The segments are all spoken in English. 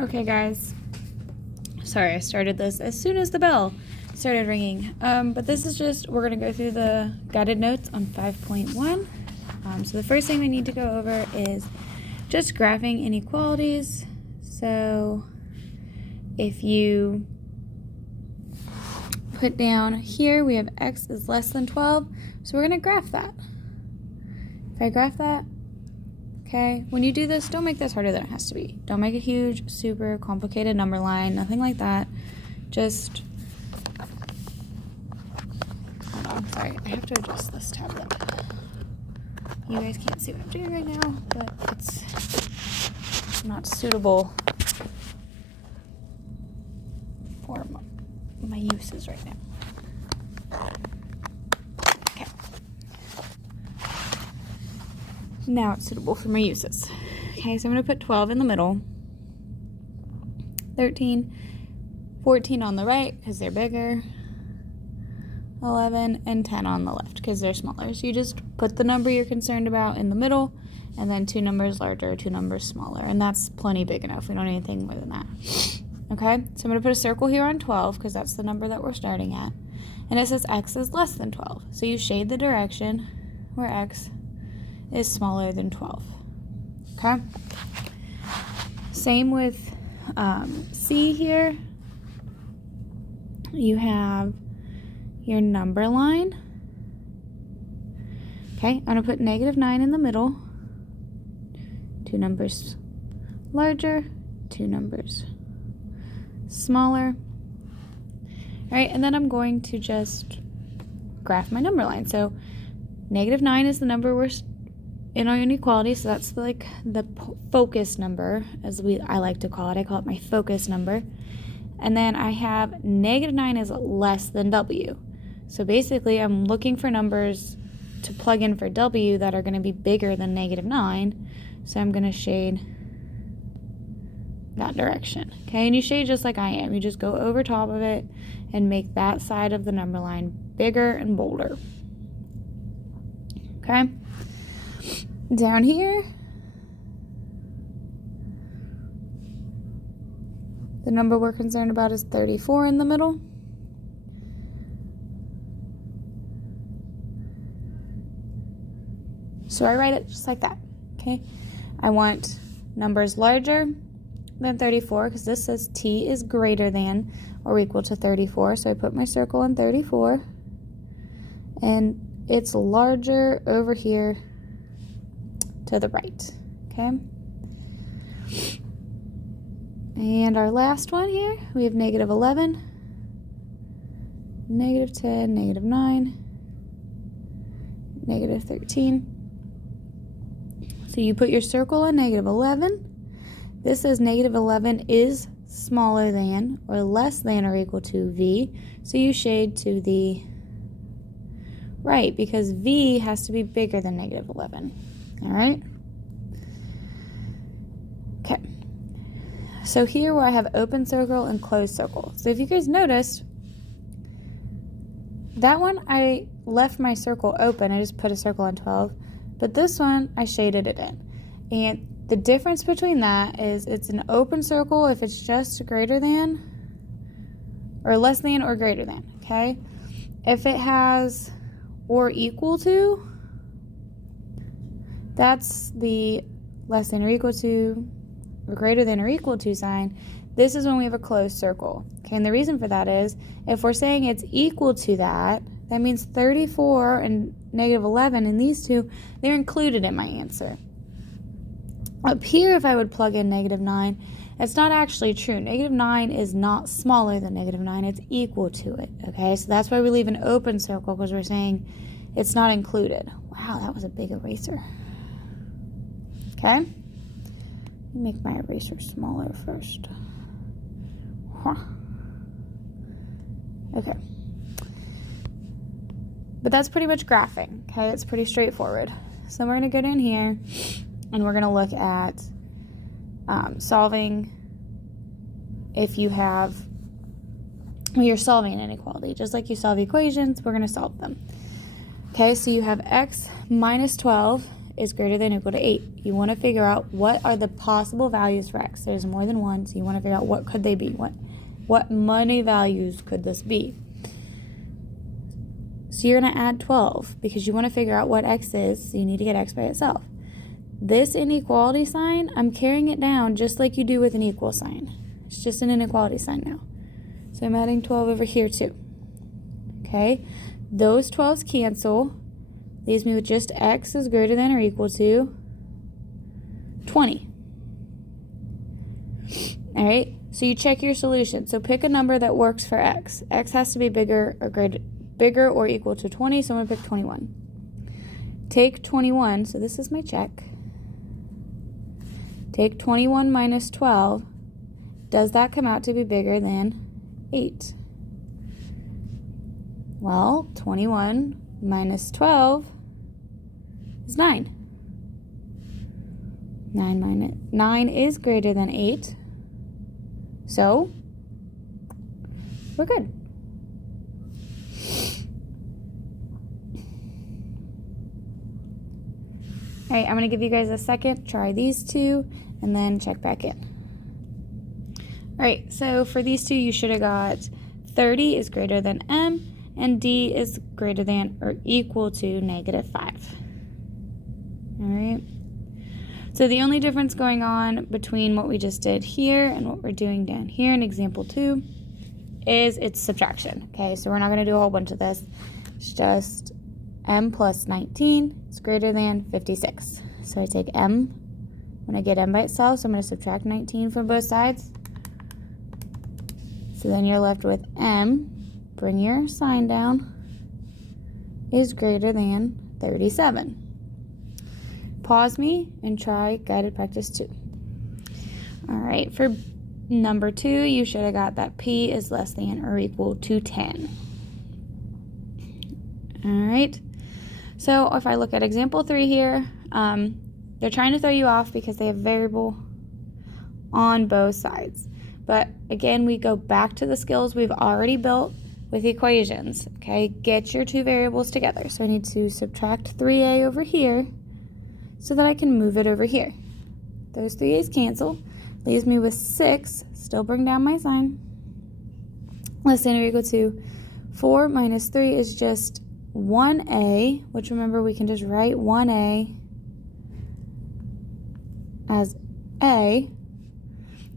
Okay, guys. Sorry, I started this as soon as the bell started ringing. But this is just, we're going to go through the guided notes on 5.1. So the first thing we need to go over is just graphing inequalities. So if you put down here, we have x is less than 12. So we're going to graph that. If I graph that, okay, when you do this, don't make this harder than it has to be. Don't make a huge, super complicated number line, nothing like that. Just, hold on, sorry, I have to adjust this tablet. You guys can't see what I'm doing right now, but it's not suitable for my uses right now. Okay. Now it's suitable for my uses. Okay, so I'm going to put 12 in the middle, 13, 14 on the right because they're bigger, 11, and 10 on the left because they're smaller. So you just put the number you're concerned about in the middle, and then 2 numbers larger, 2 numbers smaller, and that's plenty big enough. We don't need anything more than that. Okay, so I'm going to put a circle here on 12 because that's the number that we're starting at, and it says x is less than 12. So you shade the direction where x is smaller than 12. Okay, same with C here. You have your number line. Okay, I'm going to put -9 in the middle, 2 numbers larger, 2 numbers smaller. All right, and then I'm going to just graph my number line. So -9 is the number we're in our inequality, so that's like the focus number, as I like to call it. I call it my focus number. And then I have -9 is less than W. So basically I'm looking for numbers to plug in for W that are going to be bigger than -9. So I'm going to shade that direction. Okay, and you shade just like I am. You just go over top of it and make that side of the number line bigger and bolder. Okay. Down here, the number we're concerned about is 34 in the middle. So I write it just like that, okay? I want numbers larger than 34 because this says t is greater than or equal to 34. So I put my circle in 34, and it's larger over here to the right, okay? And our last one here, we have -11, -10, -9, -13. So you put your circle in -11. This says -11 is smaller than or less than or equal to V. So you shade to the right because V has to be bigger than -11. All right. Okay. So here where I have open circle and closed circle. So if you guys noticed, that one I left my circle open. I just put a circle on 12. But this one I shaded it in. And the difference between that is it's an open circle if it's just greater than or less than or greater than. Okay. If it has or equal to, that's the less than or equal to or greater than or equal to sign. This is when we have a closed circle. Okay, and the reason for that is if we're saying it's equal to that, that means 34 and -11, and these two, they're included in my answer. Up here, if I would plug in -9, it's not actually true. -9 is not smaller than -9, it's equal to it. Okay, so that's why we leave an open circle, because we're saying it's not included. Wow, that was a big eraser. Okay, let me make my eraser smaller first. Okay, but that's pretty much graphing. Okay, it's pretty straightforward. So we're going to go down here and we're going to look at solving if you have, well, you're solving an inequality. Just like you solve equations, we're going to solve them. Okay, so you have x minus 12 is greater than or equal to 8. You want to figure out what are the possible values for x. There's more than one, so you want to figure out what could they be. What money values could this be? So you're going to add 12 because you want to figure out what x is, so you need to get x by itself. This inequality sign, I'm carrying it down just like you do with an equal sign. It's just an inequality sign now. So I'm adding 12 over here too. Okay, those 12s cancel. Leaves me with just x is greater than or equal to 20. All right, so you check your solution. So pick a number that works for x. X has to be bigger or equal to 20, so I'm going to pick 21. Take 21, so this is my check. Take 21 minus 12. Does that come out to be bigger than 8? Well, 21 minus 12 is 9. 9 is greater than 8. So, we're good. All right, I'm going to give you guys a second, try these two, and then check back in. All right, so for these two, you should have got 30 is greater than m, and d is greater than or equal to -5. All right. So the only difference going on between what we just did here and what we're doing down here in example 2 is it's subtraction. Okay, so we're not going to do a whole bunch of this. It's just m plus 19 is greater than 56. So I take m. When I get m by itself, so I'm going to subtract 19 from both sides. So then you're left with m, bring your sign down, is greater than 37. Pause me and try guided practice 2. All right, for number 2, you should have got that p is less than or equal to 10. All right, so if I look at example 3 here, they're trying to throw you off because they have variable on both sides. But again, we go back to the skills we've already built with equations, okay? Get your two variables together. So I need to subtract 3a over here so that I can move it over here. Those 3a's cancel, leaves me with 6, still bring down my sign, less than or equal to 4 minus 3 is just 1a, which remember we can just write 1a as a,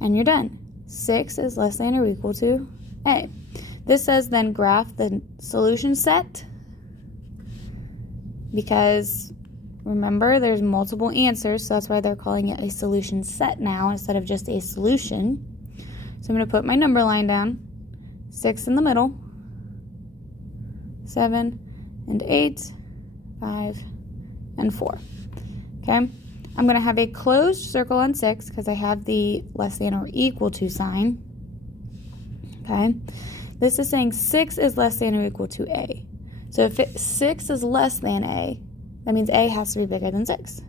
and you're done. 6 is less than or equal to a. This says then graph the solution set because remember there's multiple answers, so that's why they're calling it a solution set now instead of just a solution. So I'm going to put my number line down, 6 in the middle, 7 and 8, 5 and 4. Okay? I'm going to have a closed circle on 6 because I have the less than or equal to sign. Okay? This is saying 6 is less than or equal to a. So if 6 is less than a, that means a has to be bigger than 6.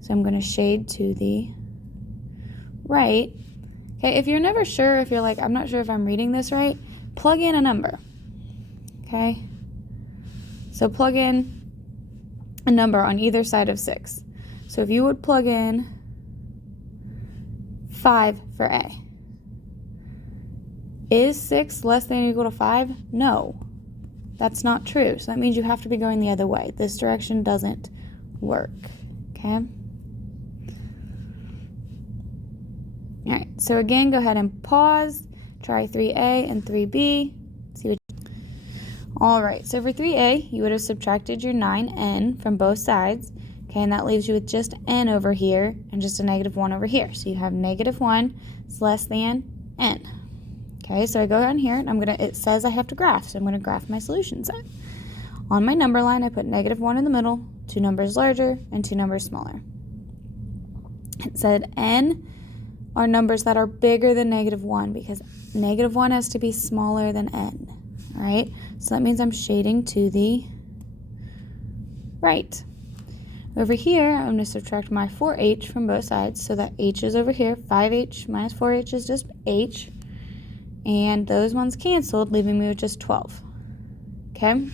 So I'm going to shade to the right. Okay, if you're never sure, if you're like, I'm not sure if I'm reading this right, plug in a number. Okay? So plug in a number on either side of 6. So if you would plug in 5 for a. Is 6 less than or equal to 5? No, that's not true. So that means you have to be going the other way. This direction doesn't work, okay? All right, so again, go ahead and pause. Try 3a and 3b. See what. All right, so for 3a, you would have subtracted your 9n from both sides. Okay, and that leaves you with just n over here and just a -1 over here. So you have -1 is less than n. Okay, so I go down here and it says I have to graph, so I'm gonna graph my solution set. On my number line, I put -1 in the middle, 2 numbers larger and 2 numbers smaller. It said n are numbers that are bigger than -1 because -1 has to be smaller than n, all right? So that means I'm shading to the right. Over here, I'm going to subtract my 4h from both sides, so that h is over here. 5h minus 4h is just h, and those ones canceled, leaving me with just 12. Okay?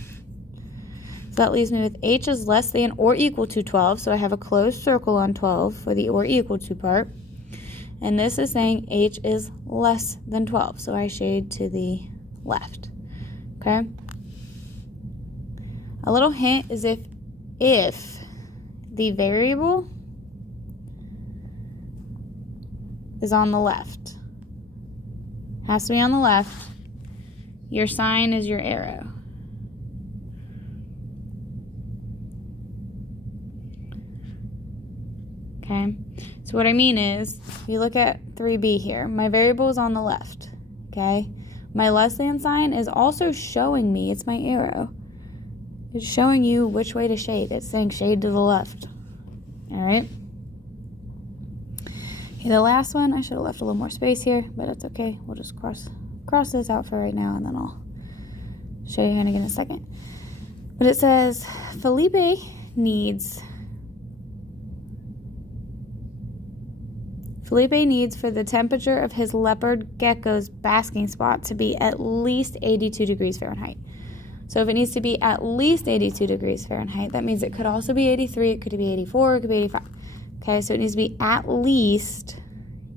So that leaves me with h is less than or equal to 12. So I have a closed circle on 12 for the or equal to part. And this is saying h is less than 12. So I shade to the left. Okay? A little hint is if the variable is on the left, has to be on the left, your sign is your arrow. Okay, so what I mean is, if you look at 3b here, my variable is on the left, okay? My less than sign is also showing me, it's my arrow. It's showing you which way to shade. It's saying shade to the left, all right? Okay, the last one, I should have left a little more space here, but it's okay. We'll just cross this out for right now, and then I'll show you in a second. But it says, Felipe needs for the temperature of his leopard gecko's basking spot to be at least 82 degrees Fahrenheit. So if it needs to be at least 82 degrees Fahrenheit, that means it could also be 83, it could be 84, it could be 85. Okay, so it needs to be at least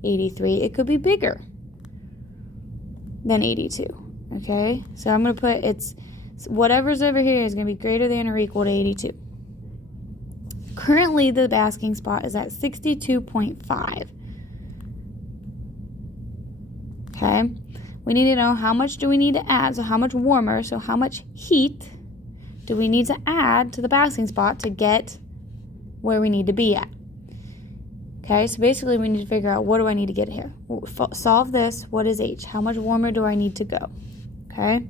83. It could be bigger than 82. Okay, so I'm going to put it's whatever's over here is going to be greater than or equal to 82. Currently, the basking spot is at 62.5. Okay, we need to know how much do we need to add, so how much warmer, so how much heat do we need to add to the basking spot to get where we need to be at. Okay, so basically we need to figure out what do I need to get here. Solve this, what is h? How much warmer do I need to go? Okay,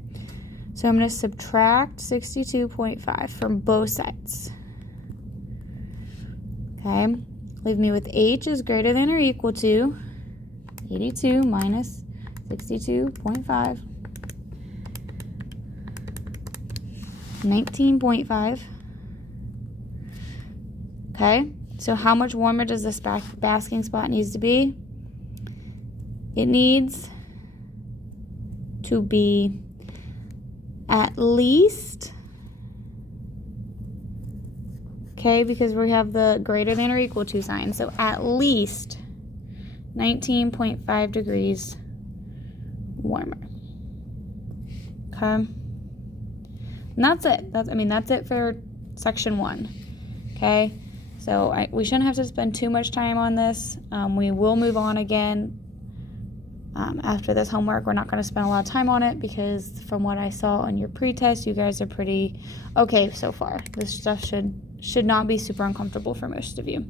so I'm going to subtract 62.5 from both sides. Okay, leave me with h is greater than or equal to 82 minus 62.5, 19.5. Okay, so how much warmer does this basking spot needs to be? It needs to be at least, okay, because we have the greater than or equal to sign, so at least 19.5 degrees warmer. Okay, and that's it. That's it for section 1. Okay, so we shouldn't have to spend too much time on this. We will move on again after this homework. We're not going to spend a lot of time on it because from what I saw on your pretest, you guys are pretty okay so far. This stuff should not be super uncomfortable for most of you.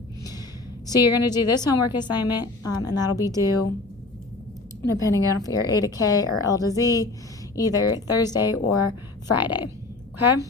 So you're going to do this homework assignment, and that'll be due, depending on if you're A to K or L to Z, either Thursday or Friday. Okay?